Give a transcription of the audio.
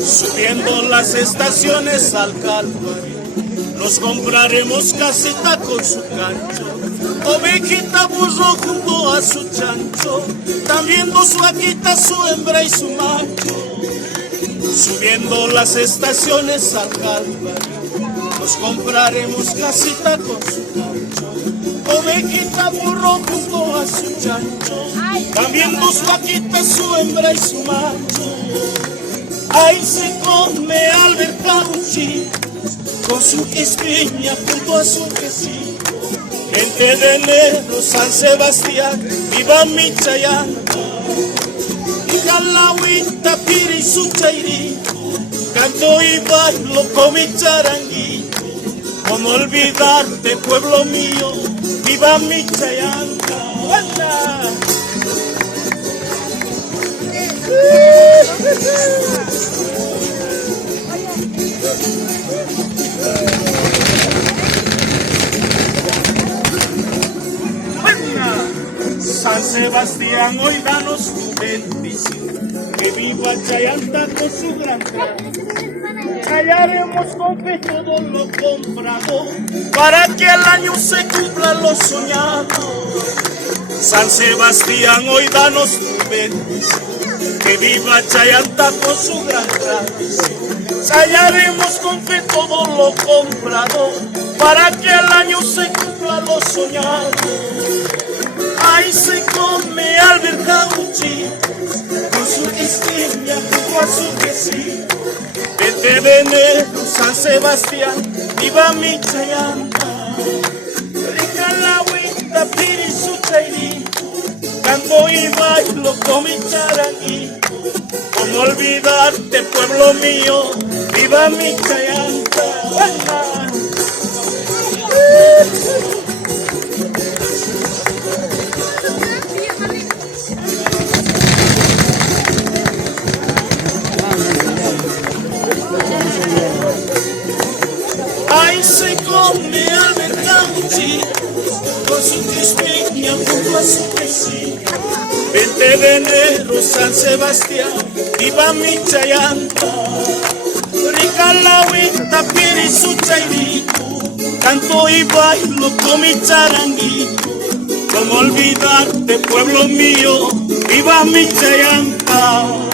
Subiendo las estaciones al Calvario, nos compraremos casita con su cancho, ovejita, burro junto a su chancho, también dos vaquitas, su hembra y su macho. Subiendo las estaciones al Calvario, nos compraremos casita con su cancho, ovejita, burro junto a su chancho, también dos vaquitas, su hembra y su macho. Ahí se come Albert Cauchi con su esquiña junto a su quesito. Gente de enero, San Sebastián, viva mi chayanta. Y Jalauita, Piri y su chairito, canto y bailo con mi charanguito. ¿Cómo olvidarte, pueblo mío? Viva mi chayanta. ¡Hola! San Sebastián, hoy danos tu bendición, que viva Chayanta con su gran tradición. Hallaremos con fe todo lo comprado, para que al año se cumpla lo soñado. San Sebastián, hoy danos tu bendición, que viva Chayanta con su gran tradición. Hallaremos con fe todo lo comprado, para que al año se cumpla lo soñado. Ahí se come Albert Cauchi con su esquiña junto a su quesito. Desde de enero, San Sebastián, viva mi chayanta. Rica la agüita, Piri su chairito, canto y bailo con mi charanguito. ¿Cómo olvidarte, pueblo mío? Viva mi chayanta. Ahí se come Albert Cauchi con su crispiña junto a su quesito. 20 de enero, San Sebastián, viva mi chayanta. Rica la agüita, Piri y su chairito, canto y bailo con mi charanguito. ¿Cómo olvidarte, pueblo mío? Viva mi chayanta.